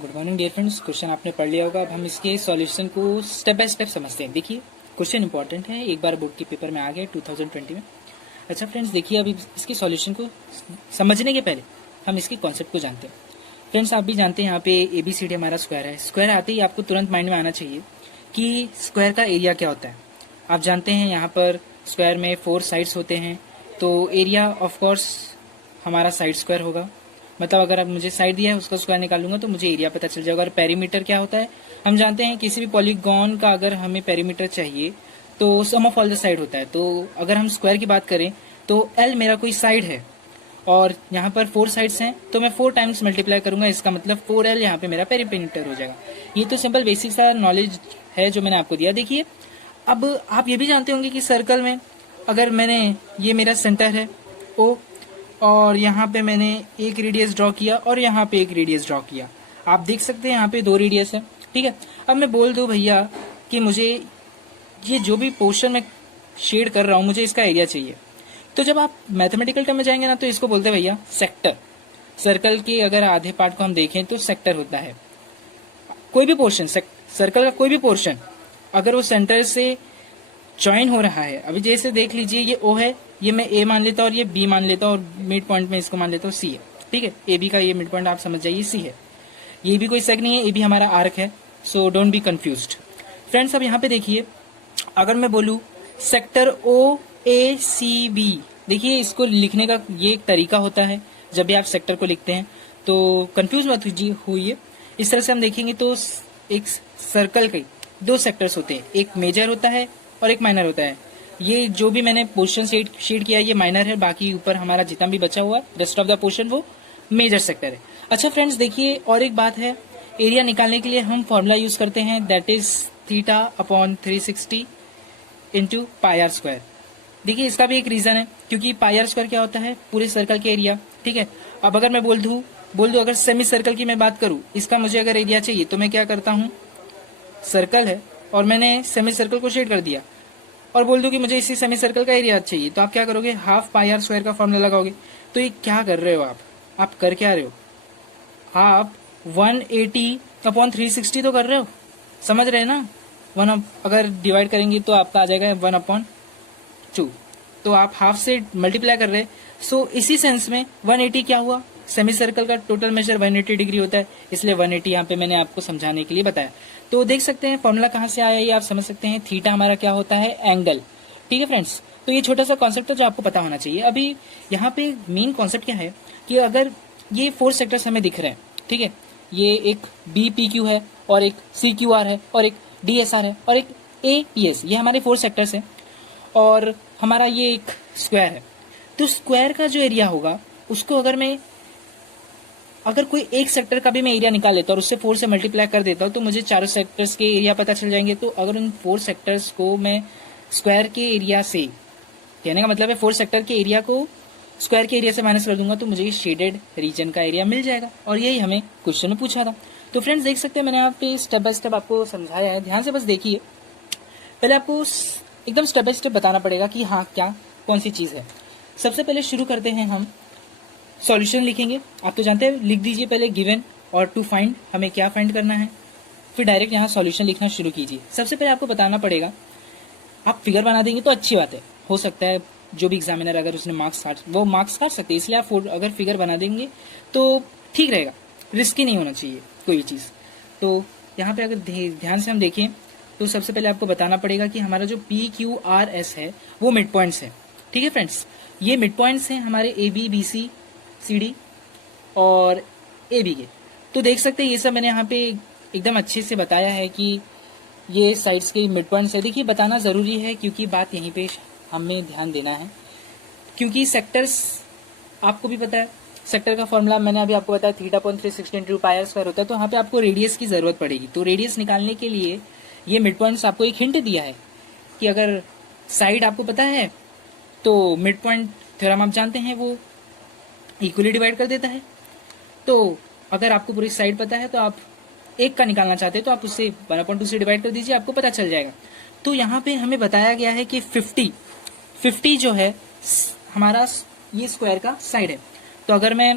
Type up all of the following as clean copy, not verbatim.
Good morning dear friends. Question आपने पढ़ लिया होगा। अब हम इसके सॉल्यूशन को स्टेप बाय स्टेप समझते हैं। देखिए क्वेश्चन इंपॉर्टेंट है, एक बार बोर्ड के पेपर में आ गया 2020 में। अच्छा फ्रेंड्स देखिए, अभी इसके सॉल्यूशन को समझने के पहले हम इसके कॉन्सेप्ट को जानते हैं। फ्रेंड्स आप भी जानते हैं यहाँ पे ABCD हमारा स्क्वायर है। स्क्वायर आते ही आपको तुरंत माइंड में आना चाहिए कि स्क्वायर का एरिया क्या होता है। आप जानते हैं यहाँ पर स्क्वायर में 4 साइड्स होते हैं, तो एरिया ऑफ कोर्स हमारा साइड स्क्वायर होगा। मतलब अगर आप मुझे साइड दिया है उसका स्क्वायर निकालूंगा तो मुझे एरिया पता चल जाएगा। और पेरीमीटर क्या होता है, हम जानते हैं किसी भी पॉलीगॉन का अगर हमें पेरीमीटर चाहिए तो सम ऑफ ऑल द साइड होता है। तो अगर हम स्क्वायर की बात करें तो L मेरा कोई साइड है और यहाँ पर 4 साइड्स हैं, तो मैं 4 टाइम्स मल्टीप्लाई करूंगा, इसका मतलब 4L यहाँ पे मेरा पेरीमीटर हो जाएगा। ये तो सिंपल बेसिक सा नॉलेज है जो मैंने आपको दिया। देखिए अब आप ये भी जानते होंगे कि सर्कल में अगर मैंने, ये मेरा सेंटर है O और यहाँ पे मैंने एक रेडियस ड्रॉ किया और यहाँ पे एक रेडियस ड्रॉ किया। आप देख सकते हैं यहाँ पे 2 रेडियस है, ठीक है। अब मैं बोल दूं भैया कि मुझे ये जो भी पोर्शन में शेड कर रहा हूँ मुझे इसका एरिया चाहिए, तो जब आप मैथमेटिकल टर्म में जाएंगे ना तो इसको बोलते हैं भैया सेक्टर। सर्कल के अगर आधे पार्ट को हम देखें तो सेक्टर होता है। कोई भी पोर्शन सर्कल का कोई भी पोर्शन अगर वो सेंटर से ज्वाइन हो रहा है, अभी जैसे देख लीजिए ये O है, ये मैं A मान लेता हूँ और ये B मान लेता हूँ और मिड पॉइंट में इसको मान लेता हूँ C है, ठीक है। AB का ये मिड पॉइंट आप समझ जाइए C है। ये भी कोई सेग नहीं है, ये भी हमारा आर्क है, so don't be confused friends. अब यहाँ पे देखिए अगर मैं बोलूँ सेक्टर OACB, देखिए इसको लिखने का ये एक तरीका होता है। जब भी आप सेक्टर को लिखते हैं तो कंफ्यूज मत होइए। इस तरह से हम देखेंगे तो एक सर्कल के 2 सेक्टर्स होते हैं, एक मेजर होता है और एक माइनर होता है। ये जो भी मैंने पोर्शन शेड किया ये माइनर है, बाकी ऊपर हमारा जितना भी बचा हुआ रेस्ट ऑफ द पोर्शन वो मेजर सेक्टर है। अच्छा फ्रेंड्स देखिए और एक बात है, एरिया निकालने के लिए हम फॉर्मूला यूज करते हैं, दैट इज θ/360 इंटू πr²। देखिए इसका भी एक रीजन है, क्योंकि πr² क्या होता है, पूरे सर्कल के एरिया, ठीक है। अब अगर मैं बोल दूं अगर सेमी सर्कल की मैं बात करूं, इसका मुझे अगर एरिया चाहिए तो मैं क्या करता हूं, सर्कल है और मैंने सेमी सर्कल को शेड कर दिया और बोल दूं कि मुझे इसी सेमी सर्कल का एरिया चाहिए, तो आप क्या करोगे, हाफ πr² का फॉर्मूला लगाओगे। तो ये क्या कर रहे हो आप कर क्या रहे हो, आप 180/360 तो कर रहे हो, समझ रहे हैं ना। अगर डिवाइड करेंगे तो आपका आ जाएगा 1/2, तो आप हाफ से मल्टीप्लाई कर रहे हैं। सो इसी सेंस में 180 क्या हुआ, सेमी सर्कल का टोटल मेजर 180 डिग्री होता है, इसलिए 180 यहाँ पे मैंने आपको समझाने के लिए बताया। तो देख सकते हैं फॉर्मूला कहाँ से आया ये आप समझ सकते हैं। थीटा हमारा क्या होता है, एंगल, ठीक है फ्रेंड्स। तो ये छोटा सा कॉन्सेप्ट है जो आपको पता होना चाहिए। अभी यहाँ पे मेन कॉन्सेप्ट क्या है कि अगर ये 4 सेक्टर्स हमें दिख रहे हैं, ठीक है, ये एक BPQ है और एक CQR है और एक DSR है और एक APS, ये हमारे 4 सेक्टर्स हैं और हमारा ये एक स्क्वायर है। तो स्क्वायर का जो एरिया होगा उसको अगर कोई एक सेक्टर का भी मैं एरिया निकाल लेता हूँ और उससे 4 से मल्टीप्लाई कर देता हूँ तो मुझे चारों सेक्टर्स के एरिया पता चल जाएंगे। तो अगर उन 4 सेक्टर्स को मैं स्क्वायर के एरिया से, कहने का मतलब है 4 सेक्टर के एरिया को स्क्वायर के एरिया से माइनस कर दूंगा तो मुझे शेडेड रीजन का एरिया मिल जाएगा, और यही हमें क्वेश्चन में पूछा था। तो फ्रेंड्स देख सकते हैं मैंने यहाँ पे स्टेप बाय स्टेप आपको समझाया है, ध्यान से बस देखिए। पहले आपको एकदम स्टेप बाय स्टेप बताना पड़ेगा कि हाँ क्या कौन सी चीज़ है। सबसे पहले शुरू करते हैं हम सॉल्यूशन लिखेंगे। आप तो जानते हैं, लिख दीजिए पहले गिवन और टू फाइंड, हमें क्या फाइंड करना है, फिर डायरेक्ट यहाँ सॉल्यूशन लिखना शुरू कीजिए। सबसे पहले आपको बताना पड़ेगा, आप फिगर बना देंगे तो अच्छी बात है, हो सकता है जो भी एग्जामिनर अगर उसने मार्क्स काट सकते हैं, इसलिए आप अगर फिगर बना देंगे तो ठीक रहेगा, रिस्की नहीं होना चाहिए कोई चीज़। तो यहाँ पे अगर ध्यान से हम देखें तो सबसे पहले आपको बताना पड़ेगा कि हमारा जो PQRS है वो मिड पॉइंट्स है, ठीक है फ्रेंड्स। ये मिड पॉइंट्स हैं हमारे AB BC CD और AB के। तो देख सकते हैं ये सब मैंने यहाँ पे एकदम अच्छे से बताया है कि ये साइड्स के मिड पॉइंट्स है। देखिए बताना ज़रूरी है क्योंकि बात यहीं पे हमें ध्यान देना है, क्योंकि सेक्टर्स आपको भी पता है, सेक्टर का फॉर्मूला मैंने अभी आपको बताया θ/360 इंटू πr² होता है। तो यहाँ पे आपको रेडियस की ज़रूरत पड़ेगी। तो रेडियस निकालने के लिए ये मिड पॉइंट्स आपको एक हिंट दिया है कि अगर साइड आपको पता है तो मिड पॉइंट थ्योरम आप जानते हैं वो इक्वली डिवाइड कर देता है। तो अगर आपको पूरी साइड पता है तो आप एक का निकालना चाहते हैं तो आप उससे 1/2 से डिवाइड कर दीजिए, आपको पता चल जाएगा। तो यहाँ पे हमें बताया गया है कि 50 जो है हमारा ये स्क्वायर का साइड है। तो अगर मैं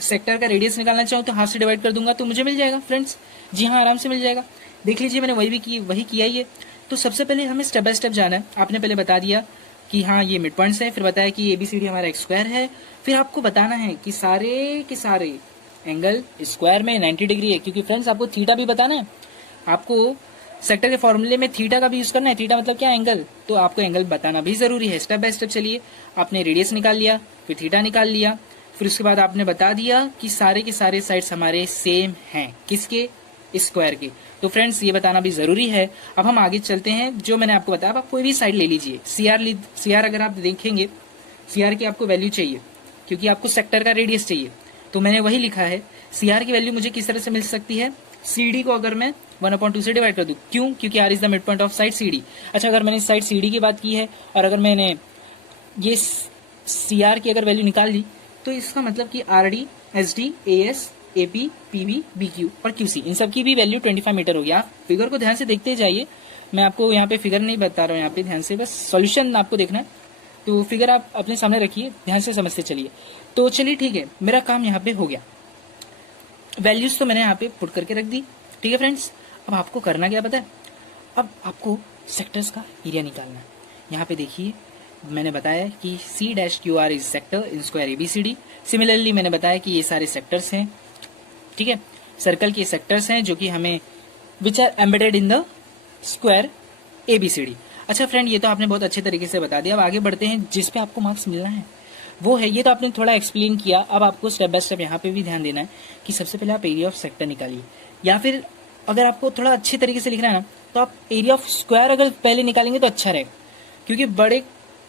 सेक्टर का रेडियस निकालना चाहूँ तो हाफ से डिवाइड कर दूंगा तो मुझे मिल जाएगा फ्रेंड्स। जी हाँ, आराम से मिल जाएगा। देख लीजिए मैंने वही किया ही है। तो सबसे पहले हमें स्टेप बाय स्टेप जाना है। आपने पहले बता दिया कि हाँ ये मिड पॉइंट्स है, फिर बताया कि ABCD हमारा एक्स स्क्वायर है, फिर आपको बताना है कि सारे के सारे एंगल स्क्वायर में 90 डिग्री है, क्योंकि फ्रेंड्स आपको थीटा भी बताना है। आपको सेक्टर के फॉर्मूले में थीटा का भी यूज करना है। थीटा मतलब क्या, एंगल, तो आपको एंगल बताना भी जरूरी है। स्टेप बाय स्टेप चलिए। आपने रेडियस निकाल लिया, फिर थीटा निकाल लिया, फिर उसके बाद आपने बता दिया कि सारे के सारे साइड्स हमारे सेम हैं, किसके, स्क्वायर के। तो फ्रेंड्स ये बताना भी जरूरी है। अब हम आगे चलते हैं। जो मैंने आपको बताया, आप कोई भी साइड ले लीजिए। CR अगर आप देखेंगे, CR की आपको वैल्यू चाहिए क्योंकि आपको सेक्टर का रेडियस चाहिए, तो मैंने वही लिखा है। CR की वैल्यू मुझे किस तरह से मिल सकती है, CD को अगर मैं 1/2 से डिवाइड कर दूं। क्यों? क्योंकि R is the mid point of side CD। अच्छा, अगर मैंने साइड CD की बात की है और अगर मैंने ये CR की अगर वैल्यू निकाल ली, तो इसका मतलब कि RD, SD, AS, AP, PB, BQ और QC इन सब की भी वैल्यू 25 मीटर होगी। आप फिगर को ध्यान से देखते जाइए। मैं आपको यहाँ पे फिगर नहीं बता रहा हूँ, यहाँ पे ध्यान से बस सॉल्यूशन आपको देखना है। तो फिगर आप अपने सामने रखिए, ध्यान से समझते चलिए। तो चलिए ठीक है, मेरा काम यहाँ पे हो गया। वैल्यूज तो मैंने यहाँ पे पुट करके रख दी। ठीक है फ्रेंड्स, अब आपको करना क्या पता है, अब आपको सेक्टर्स का एरिया निकालना है। यहाँ पे देखिए मैंने बताया कि C-QR is sector in square ABCD। Similarly मैंने बताया कि ये सारे सेक्टर्स हैं। ठीक है, सर्कल के सेक्टर्स हैं जो कि हमें which are embedded in the square ABCD। अच्छा फ्रेंड, ये तो आपने बहुत अच्छे तरीके से बता दिया। अब आगे बढ़ते हैं, जिस पे आपको मार्क्स मिलना है वो है, ये तो आपने थोड़ा एक्सप्लेन किया। अब आपको स्टेप बाय स्टेप यहाँ पे भी ध्यान देना है कि सबसे पहले आप एरिया ऑफ सेक्टर निकालिए, या फिर अगर आपको थोड़ा अच्छे तरीके से लिखना है ना, तो आप एरिया ऑफ स्क्वायर अगर पहले निकालेंगे तो अच्छा रहेगा, क्योंकि बड़े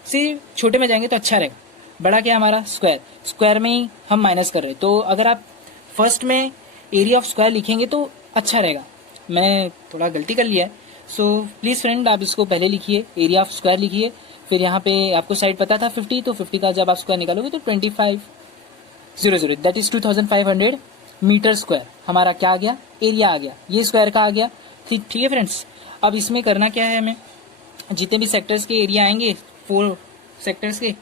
से छोटे में जाएंगे तो अच्छा रहेगा। बड़ा क्या हमारा स्क्वायर, स्क्वायर में ही हम माइनस कर रहे हैं, तो अगर आप फर्स्ट में एरिया ऑफ स्क्वायर लिखेंगे तो अच्छा रहेगा। मैंने थोड़ा गलती कर लिया है, सो प्लीज फ्रेंड आप इसको पहले लिखिए, एरिया ऑफ स्क्वायर लिखिए। फिर यहाँ पे आपको साइड पता था 50, तो 50 का जब आप स्क्वायर निकालोगे तो 2500 दैट इज 2500 मीटर स्क्वायर हमारा क्या आ गया, एरिया आ गया। ये स्क्वायर का आ गया। ठीक है फ्रेंड्स, अब इसमें करना क्या है, हमें जितने भी सेक्टर्स के एरिया आएंगे 4 सेक्टर्स के,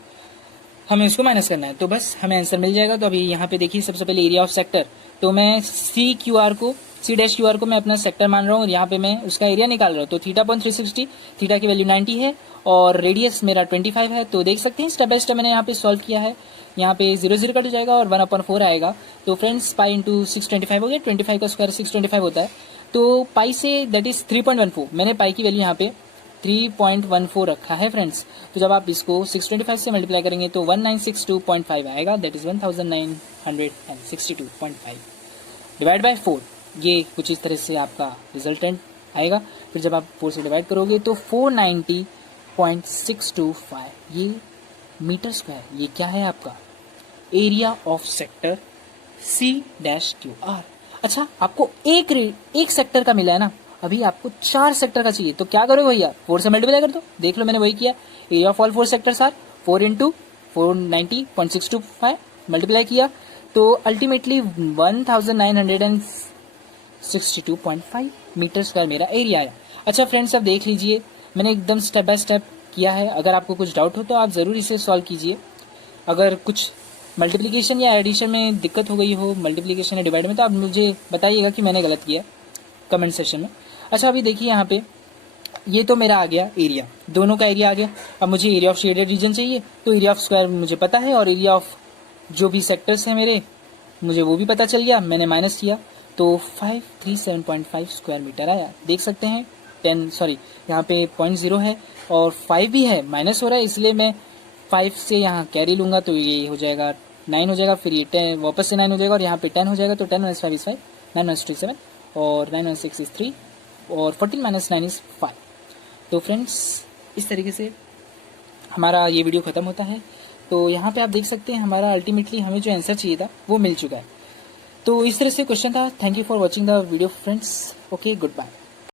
हमें उसको माइनस करना है, तो बस हमें आंसर मिल जाएगा। तो अभी यहाँ पे देखिए सबसे पहले एरिया ऑफ सेक्टर, तो मैं C-QR को मैं अपना सेक्टर मान रहा हूँ और यहाँ पे मैं उसका एरिया निकाल रहा हूँ। तो θ.360, थीटा की वैल्यू 90 है और रेडियस मेरा 25 है। तो देख सकते हैं स्टेप बाय स्टेप मैंने यहाँ पे सॉल्व किया है। यहाँ पे 0 कट जाएगा और 1/4 आएगा। तो फ्रेंड्स पाई इंटू 625 हो गया, 25 का स्क्वायर 625 होता है। तो पाई से दैट इज 3.14, मैंने पाई की वैल्यू यहाँ पे 3.14 रखा है फ्रेंड्स। तो जब आप इसको 625 से मल्टीप्लाई करेंगे तो 1962.5 आएगा, दैट इज 1962.5 डिवाइड बाय 4। ये कुछ इस तरह से आपका रिजल्टेंट आएगा। फिर जब आप 4 से डिवाइड करोगे तो 490.625 ये मीटर स्क्वायर, ये क्या है आपका एरिया ऑफ सेक्टर C-QR। अच्छा, आपको एक सेक्टर का मिला है ना, अभी आपको 4 सेक्टर का चाहिए, तो क्या करोगे भैया, 4 से मल्टीप्लाई कर दो। देख लो मैंने वही किया, area of all 4 sectors are 4 into 490.625 multiply किया, तो अल्टीमेटली 1962.5 मीटर स्क्वायर मेरा एरिया आया। अच्छा फ्रेंड्स, अब देख लीजिए मैंने एकदम स्टेप बाय स्टेप किया है। अगर आपको कुछ डाउट हो तो आप ज़रूर इसे सॉल्व कीजिए। अगर कुछ मल्टीप्लिकेशन या एडिशन में दिक्कत हो गई हो, मल्टीप्लिकेशन या डिवाइड में, तो आप मुझे बताइएगा कि मैंने गलत किया कमेंट सेशन में। अच्छा, अभी देखिए यहाँ पे ये तो मेरा आ गया एरिया, दोनों का एरिया आ गया। अब मुझे एरिया ऑफ शेडेड रीजन चाहिए, तो एरिया ऑफ स्क्वायर मुझे पता है और एरिया ऑफ जो भी सेक्टर्स हैं मेरे, मुझे वो भी पता चल गया, मैंने माइनस किया तो 537.5 स्क्वायर मीटर आया। देख सकते हैं यहाँ पे 0.0 है और 5 भी है, माइनस हो रहा है, इसलिए मैं 5 से यहाँ कैरी लूंगा तो ये हो जाएगा 9 हो जाएगा, फिर ये 10 वापस से 9 हो जाएगा और यहाँ पे 10 हो जाएगा। तो 10 - 5 is 5, 9 - 2 is 7 और 9 - 6 is 3 और 14 - 9 is 5। तो फ्रेंड्स इस तरीके से हमारा ये वीडियो ख़त्म होता है। तो यहाँ पे आप देख सकते हैं हमारा अल्टीमेटली हमें जो आंसर चाहिए था वो मिल चुका है। तो इस तरह से क्वेश्चन था। Thank you for watching the video friends. Okay, good bye.